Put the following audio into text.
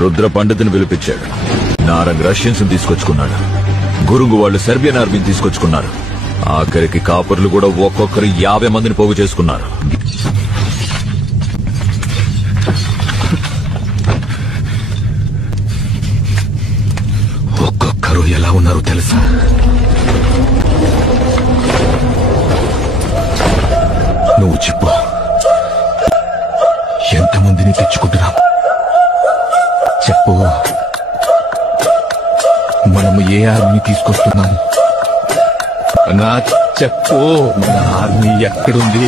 రుద్ర పండితుని పిలిపించాడు. నారంగ్ రష్యన్స్ తీసుకొచ్చుకున్నాడు. గురుంగు వాళ్ళు సెర్బియన్ ఆర్మీని తీసుకొచ్చుకున్నారు. ఆఖరికి కాపర్లు కూడా ఒక్కొక్కరు 50 మందిని పోగు చేసుకున్నారు. ఒక్కొక్కరు ఎలా ఉన్నారో తెలుసా? నువ్వు చెప్పు, ఎంతమందిని తెచ్చుకుంటున్నాం? చెప్పు, మనము ఏ ఆర్మీ తీసుకొస్తున్నాము? నా చెప్పు, మన ఆర్మీ ఎక్కడుంది?